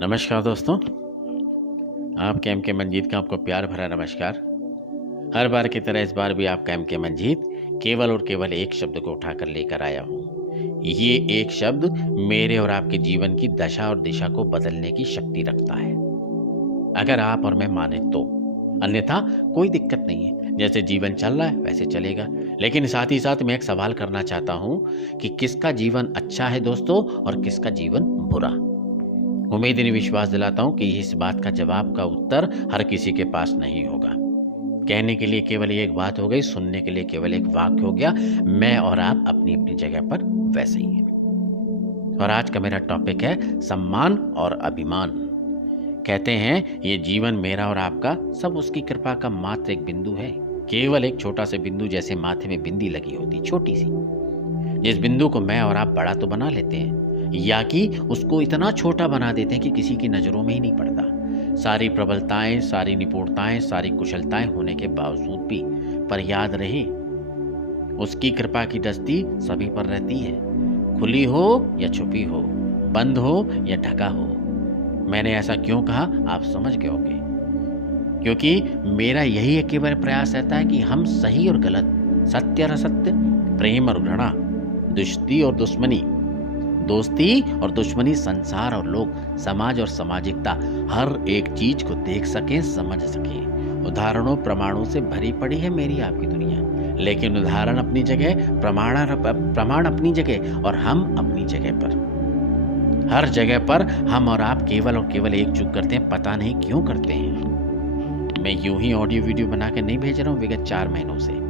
नमस्कार दोस्तों, आपके एम के मंजीत का आपको प्यार भरा नमस्कार। हर बार की तरह इस बार भी आपका एम के मंजीत केवल और केवल एक शब्द को उठाकर लेकर आया हूँ। ये एक शब्द मेरे और आपके जीवन की दशा और दिशा को बदलने की शक्ति रखता है, अगर आप और मैं माने तो। अन्यथा कोई दिक्कत नहीं है, जैसे जीवन चल रहा है वैसे चलेगा। लेकिन साथ ही साथ मैं एक सवाल करना चाहता हूँ कि किसका जीवन अच्छा है दोस्तों और किसका जीवन बुरा। उम्मीद नहीं, विश्वास दिलाता हूं कि इस बात का जवाब का उत्तर हर किसी के पास नहीं होगा। कहने के लिए केवल एक बात हो गई, सुनने के लिए केवल एक वाक्य हो गया। मैं और आप अपनी अपनी जगह पर वैसे ही हैं। और आज का मेरा टॉपिक है सम्मान और अभिमान। कहते हैं ये जीवन मेरा और आपका सब उसकी कृपा का मात्र एक बिंदु है। केवल एक छोटा सा बिंदु, जैसे माथे में बिंदी लगी होती छोटी सी। जिस बिंदु को मैं और आप बड़ा तो बना लेते हैं, या कि उसको इतना छोटा बना देते हैं कि किसी की नज़रों में ही नहीं पड़ता। सारी प्रबलताएं, सारी निपुणताएं, सारी कुशलताएं होने के बावजूद भी, पर याद रहे उसकी कृपा की दस्ती सभी पर रहती है, खुली हो या छुपी हो, बंद हो या ढका हो। मैंने ऐसा क्यों कहा आप समझ गए होंगे, क्योंकि मेरा यही एक केवल प्रयास रहता है कि हम सही और गलत, सत्य और असत्य, प्रेम और घृणा, दोस्ती और दुश्मनी, संसार और लोग, समाज और सामाजिकता, हर एक चीज को देख सकें, समझ सकें। उदाहरणों प्रमाणों से भरी पड़ी है मेरी आपकी दुनिया, लेकिन उदाहरण अपनी जगह, प्रमाण अपनी जगह और हम अपनी जगह पर। हर जगह पर हम और आप केवल और केवल एक चूक करते हैं, पता नहीं क्यों करते हैं। मैं यूं ही ऑडियो वीडियो बना के नहीं भेज रहा हूं विगत 4 महीनों से।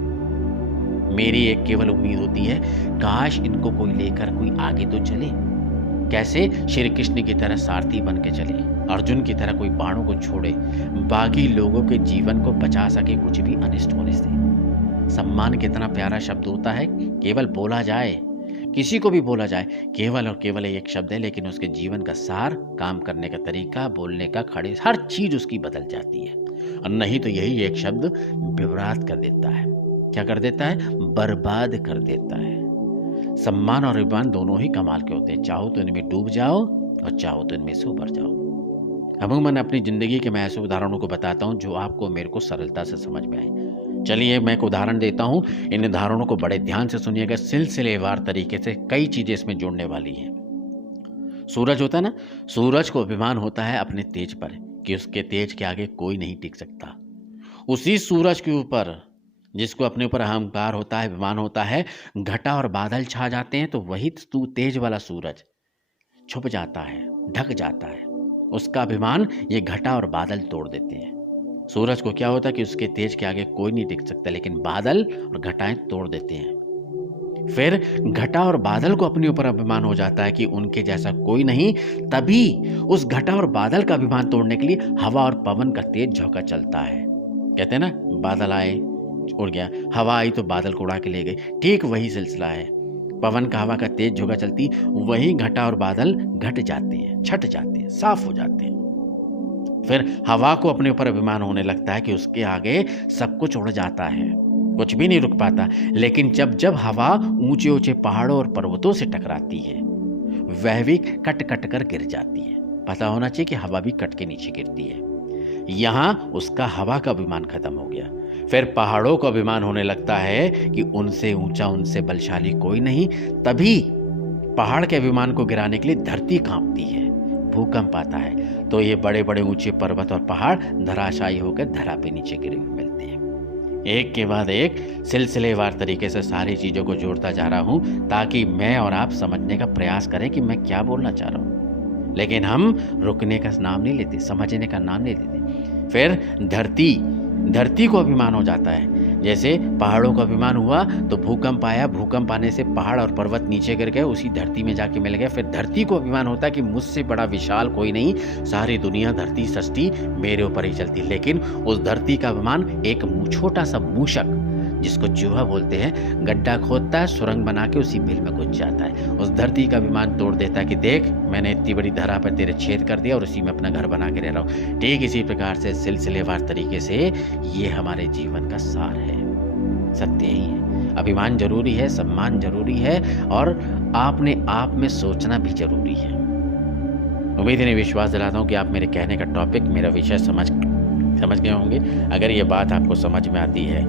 मेरी एक केवल उम्मीद होती है, काश इनको कोई लेकर कोई आगे तो चले। कैसे? श्री कृष्ण की तरह सारथी बन के चले, अर्जुन की तरह कोई बाणों को छोड़े, बाकी लोगों के जीवन को बचा सके कुछ भी अनिष्ट होने से। सम्मान कितना प्यारा शब्द होता है, केवल बोला जाए, किसी को भी बोला जाए, केवल और केवल एक शब्द है, लेकिन उसके जीवन का सार, काम करने का तरीका, बोलने का खड़े, हर चीज उसकी बदल जाती है। और नहीं तो यही एक शब्द विभ्राट कर देता है। क्या कर देता है? बर्बाद कर देता है। सम्मान और अभिमान दोनों ही कमाल के होते हैं, चाहो तो इनमें डूब जाओ और चाहो तो इनमें से उभर जाओ। अमूमन अपनी जिंदगी के मैं ऐसे उदाहरणों को बताता हूं जो आपको मेरे को सरलता से समझ में आए। चलिए मैं एक उदाहरण देता हूं, इन उदाहरणों को बड़े ध्यान से सुनिएगा, सिलसिलेवार तरीके से कई चीजें इसमें जुड़ने वाली हैं। सूरज होता है ना, सूरज को अभिमान होता है अपने तेज पर कि उसके तेज के आगे कोई नहीं टिक सकता। उसी सूरज के ऊपर, जिसको अपने ऊपर अहंकार होता है, अभिमान होता है, घटा और बादल छा जाते हैं तो वही तेज वाला सूरज छुप जाता है, ढक जाता है। उसका अभिमान ये घटा और बादल तोड़ देते हैं। सूरज को क्या होता है कि उसके तेज के आगे कोई नहीं टिक सकता, लेकिन बादल और घटाएं तोड़ देते हैं। फिर घटा और बादल को अपने ऊपर अभिमान हो जाता है कि उनके जैसा कोई नहीं। तभी उस घटा और बादल का अभिमान तोड़ने के लिए हवा और पवन का तेज झोंका चलता है। कहते हैं ना, बादल आए उड़ गया, हवा आई तो बादल को उड़ा के ले गई। ठीक वही सिलसिला है, पवन का हवा का तेज झोंका चलती, वही घटा और बादल घट जाते हैं, छट जाते हैं, साफ हो जाते हैं। फिर हवा को अपने ऊपर अभिमान होने लगता है कि उसके आगे सब कुछ उड़ जाता है, कुछ भी नहीं रुक पाता। लेकिन जब जब हवा ऊंचे ऊंचे पहाड़ों और पर्वतों से टकराती है, वह भी कट कट कर गिर जाती है। पता होना चाहिए कि हवा भी कट के नीचे गिरती है। यहां उसका हवा का अभिमान खत्म हो गया। फिर पहाड़ों को अभिमान होने लगता है कि उनसे ऊंचा, उनसे बलशाली कोई नहीं। तभी पहाड़ के अभिमान को गिराने के लिए धरती कांपती है, भूकंप आता है, तो ये बड़े बड़े ऊंचे पर्वत और पहाड़ धराशायी होकर धरा पे नीचे गिरे हुए मिलते हैं। एक के बाद एक सिलसिलेवार तरीके से सारी चीजों को जोड़ता जा रहा हूं, ताकि मैं और आप समझने का प्रयास करें कि मैं क्या बोलना चाह रहा हूं। लेकिन हम रुकने का नाम नहीं लेते, समझने का नाम नहीं लेते। फिर धरती को अभिमान हो जाता है। जैसे पहाड़ों को अभिमान हुआ तो भूकंप आया, भूकंप आने से पहाड़ और पर्वत नीचे गिर गए, उसी धरती में जाके मिल गए। फिर धरती को अभिमान होता है कि मुझसे बड़ा विशाल कोई नहीं, सारी दुनिया, धरती, सृष्टि मेरे ऊपर ही चलती। लेकिन उस धरती का अभिमान एक छोटा सा मूषक, जिसको चूहा बोलते हैं, गड्ढा खोदता है, सुरंग बना के उसी बिल में घुस जाता है। उस धरती का अभिमान तोड़ देता है कि देख, मैंने इतनी बड़ी धरा पर तेरे छेद कर दिया और उसी में अपना घर बना के रह रहा हूँ। ठीक इसी प्रकार से सिलसिलेवार तरीके से ये हमारे जीवन का सार है, सत्य ही है। अभिमान जरूरी है, सम्मान जरूरी है, और आपने आप में सोचना भी जरूरी है। उम्मीद है, विश्वास दिलाता हूँ कि आप मेरे कहने का टॉपिक, मेरा विषय समझ गए होंगे। अगर ये बात आपको समझ में आती है,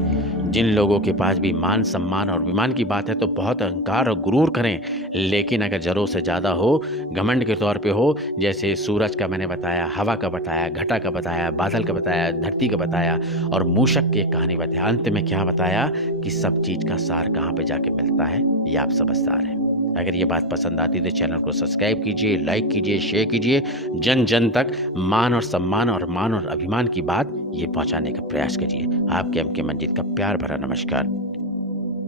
जिन लोगों के पास भी मान, सम्मान और अभिमान की बात है तो बहुत अहंकार और गुरूर करें, लेकिन अगर ज़रूरत से ज़्यादा हो, घमंड के तौर पे हो, जैसे सूरज का मैंने बताया, हवा का बताया, घटा का बताया, बादल का बताया, धरती का बताया और मूषक की एक कहानी बताया, अंत में क्या बताया कि सब चीज़ का सार कहाँ पे जाके मिलता है, ये आप समझदार हैं। अगर ये बात पसंद आती तो चैनल को सब्सक्राइब कीजिए, लाइक कीजिए, शेयर कीजिए। जन जन तक मान और सम्मान और मान और अभिमान की बात ये पहुंचाने का प्रयास करिए। आपके एम के मंजीत का प्यार भरा नमस्कार।